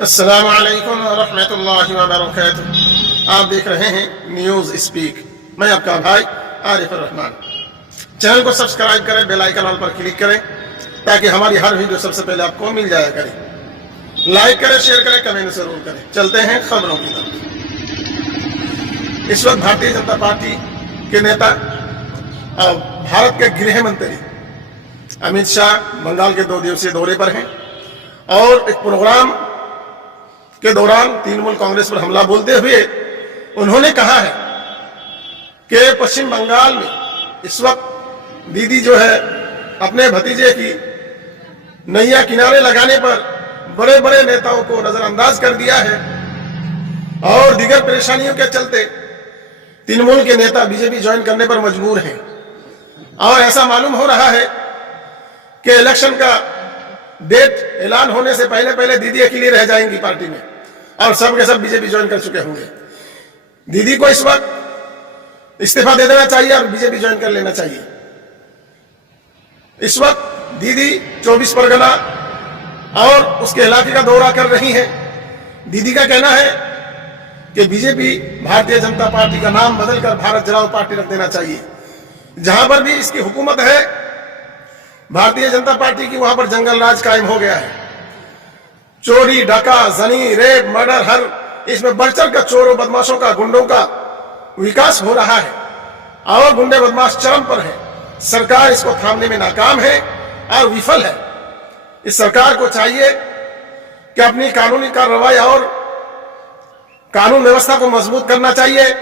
अस्सलामु अलैकुम रहमतुल्लाहि व बरकातुहू। आप देख रहे हैं न्यूज़ स्पीक। मैं आपका भाई आरिफ रहमान। चैनल को सब्सक्राइब करें, बेल आइकन ऑल पर क्लिक करें ताकि हमारी हर वीडियो सबसे पहले आपको मिल जाया करे। लाइक करें, शेयर करें, कमेंट जरूर करें। चलते हैं खबरों की तरफ। इस वक्त भारतीय जनता पार्टी के नेता और भारत के गृह मंत्री अमित शाह बंगाल के 2 दिवसीय दौरे पर हैं और एक प्रोग्राम के दौरान तृणमूल कांग्रेस पर हमला बोलते हुए उन्होंने कहा है कि पश्चिम बंगाल में इस वक्त दीदी जो है अपने भतीजे की नैया किनारे लगाने पर बड़े बड़े नेताओं को नजरअंदाज कर दिया है और दीगर परेशानियों के चलते तृणमूल के नेता बीजेपी ज्वाइन करने पर मजबूर हैं। और ऐसा मालूम हो रहा है कि इलेक्शन का डेट ऐलान होने से पहले पहले दीदी अकेली रह जाएंगी पार्टी में और सब के सब बीजेपी ज्वाइन कर चुके होंगे। दीदी को इस वक्त इस्तीफा दे देना चाहिए और बीजेपी ज्वाइन कर लेना चाहिए। इस वक्त दीदी 24 परगना और उसके इलाके का दौरा कर रही हैं। दीदी का कहना है कि बीजेपी भारतीय जनता पार्टी का नाम बदलकर भारत जलाओ पार्टी रख देना चाहिए। जहां पर भी इसकी हुकूमत है भारतीय जनता पार्टी की, वहां पर जंगल राज कायम हो गया है। चोरी, डाका, जनी, रेप, मर्डर, हर इसमें बढ़ चढ़ कर चोरों, बदमाशों का, गुंडों का विकास हो रहा है और गुंडे बदमाश चरम पर है। सरकार इसको थामने में नाकाम है और विफल है। इस सरकार को चाहिए कि अपनी कानूनी कार्रवाई और कानून व्यवस्था को मजबूत करना चाहिए,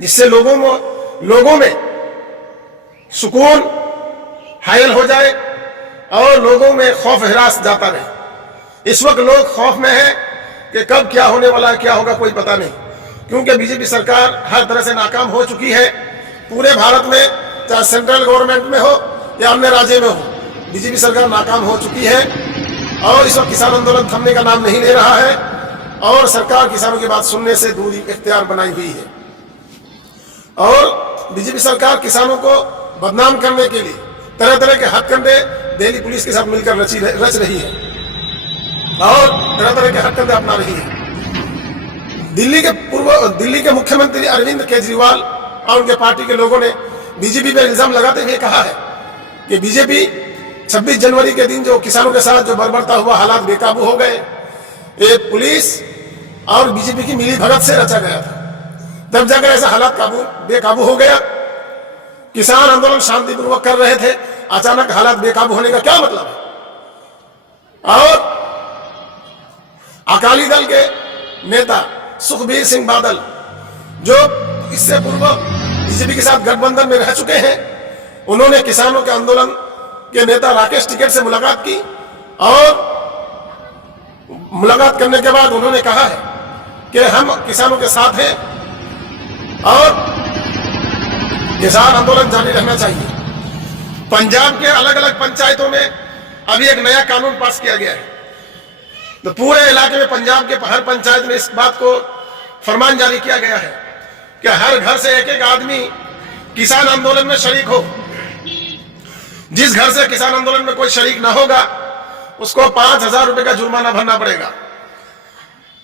जिससे लोगों में सुकून हायल हो जाए और लोगों में खौफ हिरास जाता रहे। इस वक्त लोग खौफ में हैं कि कब क्या होने वाला है, क्या होगा, कोई पता नहीं, क्योंकि बीजेपी सरकार हर तरह से नाकाम हो चुकी है। पूरे भारत में, चाहे सेंट्रल गवर्नमेंट में हो या अन्य राज्य में हो, बीजेपी सरकार नाकाम हो चुकी है और इस वक्त किसान आंदोलन थमने का नाम नहीं ले रहा है और सरकार किसानों की बात सुनने से दूरी इख्तियार बनाई हुई है। और बीजेपी सरकार किसानों को बदनाम करने के लिए तरह तरह के हथकंडे दिल्ली पुलिस के साथ मिलकर रच रही है और तरह तरह के हथकंडे अपना रही है। दिल्ली के मुख्यमंत्री अरविंद केजरीवाल और उनके पार्टी के लोगों ने बीजेपी पर इल्जाम लगाते हुए कहा है कि बीजेपी 26 जनवरी के दिन जो किसानों के साथ जो बर्बरता हुआ, हालात बेकाबू हो गए, ये पुलिस और बीजेपी की मिली भगत से रचा गया था। तब जाकर ऐसा हालात बेकाबू हो गया। किसान आंदोलन शांतिपूर्वक कर रहे थे, अचानक हालात बेकाबू होने का क्या मतलब है? और अकाली दल के नेता सुखबीर सिंह बादल, जो इससे पूर्व बीजेपी के साथ गठबंधन में रह चुके हैं, उन्होंने किसानों के आंदोलन के नेता राकेश टिकैत से मुलाकात की और मुलाकात करने के बाद उन्होंने कहा है कि हम किसानों के साथ हैं और किसान आंदोलन जारी रहना चाहिए। पंजाब के अलग अलग पंचायतों में अभी एक नया कानून पास किया गया है, तो पूरे इलाके में, पंजाब के हर पंचायत में इस बात को फरमान जारी किया गया है कि हर घर से एक एक आदमी किसान आंदोलन में शरीक हो। जिस घर से किसान आंदोलन में कोई शरीक ना होगा उसको 5,000 रुपए का जुर्माना भरना पड़ेगा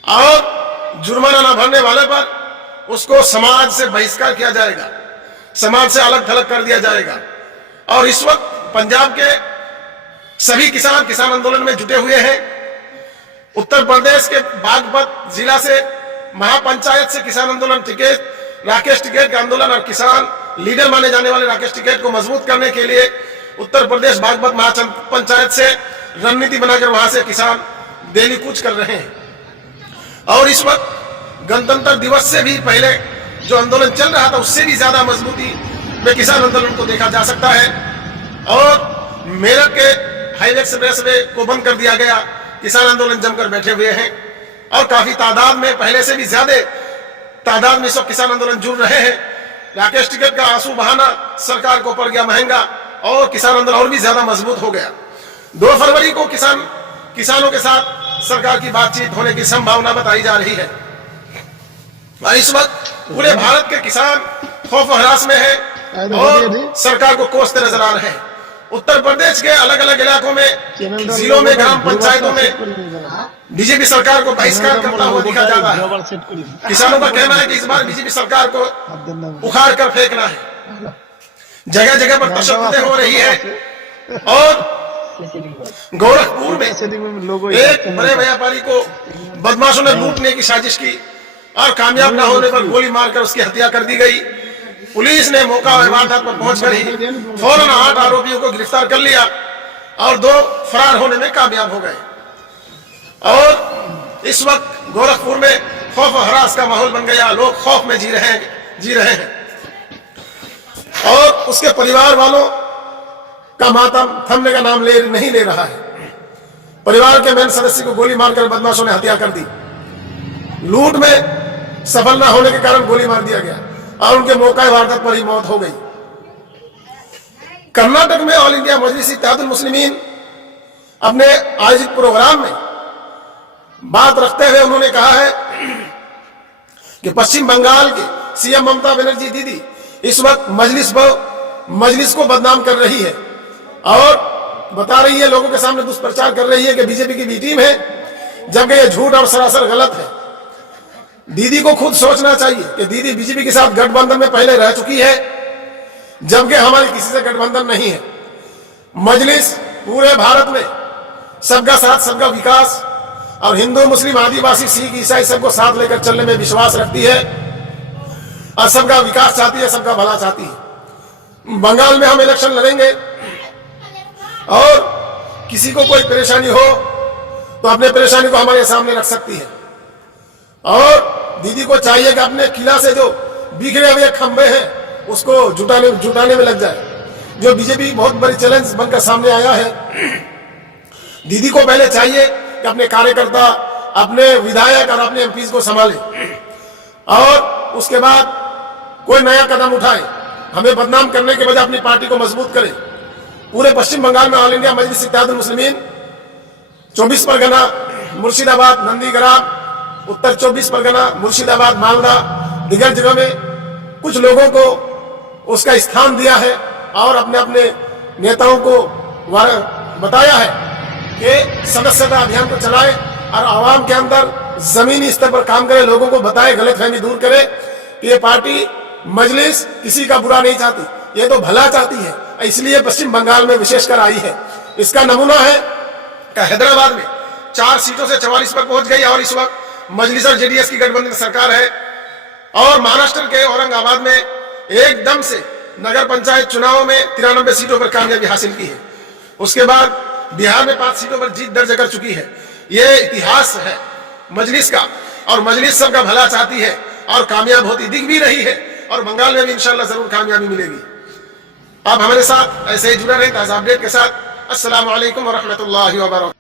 और जुर्माना ना भरने वाले पर उसको समाज से बहिष्कार किया जाएगा, समाज से अलग थलग कर दिया जाएगा। और इस वक्त पंजाब के सभी किसान आंदोलन में जुटे हुए हैं। उत्तर प्रदेश के बागपत जिला से महापंचायत से किसान आंदोलन राकेश टिकैत का आंदोलन और किसान लीडर माने जाने वाले राकेश टिकैत को मजबूत करने के लिए उत्तर प्रदेश बागपत महापंचायत से रणनीति बनाकर वहां से किसान दिल्ली कूच कर रहे हैं। और इस वक्त गणतंत्र दिवस से भी पहले जो आंदोलन चल रहा था, उससे भी ज्यादा मजबूती में किसान आंदोलन को देखा जा सकता है। और मेरठ के हाईवे एक्सप्रेसवे को बंद कर दिया गया। किसान आंदोलन जमकर बैठे हुए हैं और काफी तादाद में, पहले से भी ज्यादा तादाद में सब किसान आंदोलन जुड़ रहे हैं। राकेश टिकैत का आंसू बहाना सरकार को पड़ गया महंगा और किसान आंदोलन और भी ज्यादा मजबूत हो गया। 2 फरवरी को किसानों के साथ सरकार की बातचीत होने की संभावना बताई जा रही है। और इस वक्त पूरे भारत के किसान खौफ हरास में है और सरकार को कोसते नजर आ रहे हैं। उत्तर प्रदेश के अलग अलग इलाकों में, जिलों में, ग्राम पंचायतों में बीजेपी सरकार को बहिष्कार करता हुआ दिखा जा रहा है। किसानों का कहना है कि इस बार बीजेपी सरकार को उखाड़ कर फेंकना है। जगह जगह पर तशद्दुद हो रही है और गोरखपुर में एक बड़े व्यापारी को बदमाशों ने लूटने की साजिश की और कामयाब न होने पर गोली मारकर उसकी हत्या कर दी गई। पुलिस ने मौका और वारदात पर पहुंचकर ही फौरन 8 आरोपियों को गिरफ्तार कर लिया और 2 फरार होने में कामयाब हो गए। और इस वक्त गोरखपुर में खौफ और हरास का माहौल बन गया। लोग खौफ में जी रहे हैं और उसके परिवार वालों का मातम थमने का नाम नहीं ले रहा है। परिवार के मेन सदस्य को गोली मारकर बदमाशों ने हत्या कर दी। लूट में सफल न होने के कारण गोली मार दिया गया और उनके मौका वारदात पर ही मौत हो गई। कर्नाटक में ऑल इंडिया मजलिस इत्तेहादुल मुस्लिमीन अपने आयोजित प्रोग्राम में बात रखते हुए उन्होंने कहा है कि पश्चिम बंगाल के सीएम ममता बनर्जी दीदी इस वक्त मजलिस को बदनाम कर रही है और बता रही है, लोगों के सामने दुष्प्रचार कर रही है कि बीजेपी की बी टीम है, जबकि यह झूठ और सरासर गलत है। दीदी को खुद सोचना चाहिए कि दीदी बीजेपी के साथ गठबंधन में पहले रह चुकी है, जबकि हमारे किसी से गठबंधन नहीं है। मजलिस पूरे भारत में सबका साथ सबका विकास और हिंदू मुस्लिम आदिवासी सिख ईसाई सबको साथ लेकर चलने में विश्वास रखती है और सबका विकास चाहती है, सबका भला चाहती है। बंगाल में हम इलेक्शन लड़ेंगे और किसी को कोई परेशानी हो तो अपने परेशानी को हमारे सामने रख सकती है। और दीदी को चाहिए कि अपने किला से जो बिखरे हुए खंबे हैं उसको जुटाने में लग जाए। जो बीजेपी बहुत बड़ी चैलेंज बनकर सामने आया है, दीदी को पहले चाहिए कि अपने कार्यकर्ता, अपने विधायक और अपने एमपीज को संभाले और उसके बाद कोई नया कदम उठाए। हमें बदनाम करने के बजाय अपनी पार्टी को मजबूत करे। पूरे पश्चिम बंगाल में ऑल इंडिया मजलिस इत्तेहादुल मुस्लिमीन 24 परगना, मुर्शिदाबाद, नंदीग्राम, उत्तर 24 परगना, मुर्शिदाबाद, मालदा, दिगर जगह में कुछ लोगों को उसका स्थान दिया है और अपने अपने नेताओं को बताया है कि सदस्यता अभियान को चलाए और आवाम के अंदर जमीनी स्तर पर काम करे, लोगों को बताए, गलतफहमी दूर करे कि ये पार्टी मजलिस किसी का बुरा नहीं चाहती, ये तो भला चाहती है, इसलिए पश्चिम बंगाल में विशेषकर आई है। इसका नमूना है कि हैदराबाद में 4 सीटों से 44 पर पहुंच गई और इस वक्त मजलिस और जेडीएस की गठबंधन सरकार है। और महाराष्ट्र के औरंगाबाद में एकदम से नगर पंचायत चुनाव में 93 सीटों पर कामयाबी हासिल की है। उसके बाद बिहार में 5 सीटों पर जीत दर्ज कर चुकी है। यह इतिहास है मजलिस का और मजलिस सबका भला चाहती है और कामयाब होती दिख भी रही है और बंगाल में भी इंशाल्लाह जरूर कामयाबी मिलेगी। आप हमारे साथ ऐसे ही जुड़े रहें ताज़ा अपडेट के साथ। अस्सलाम वालेकुम व रहमतुल्लाहि व बरकातहू।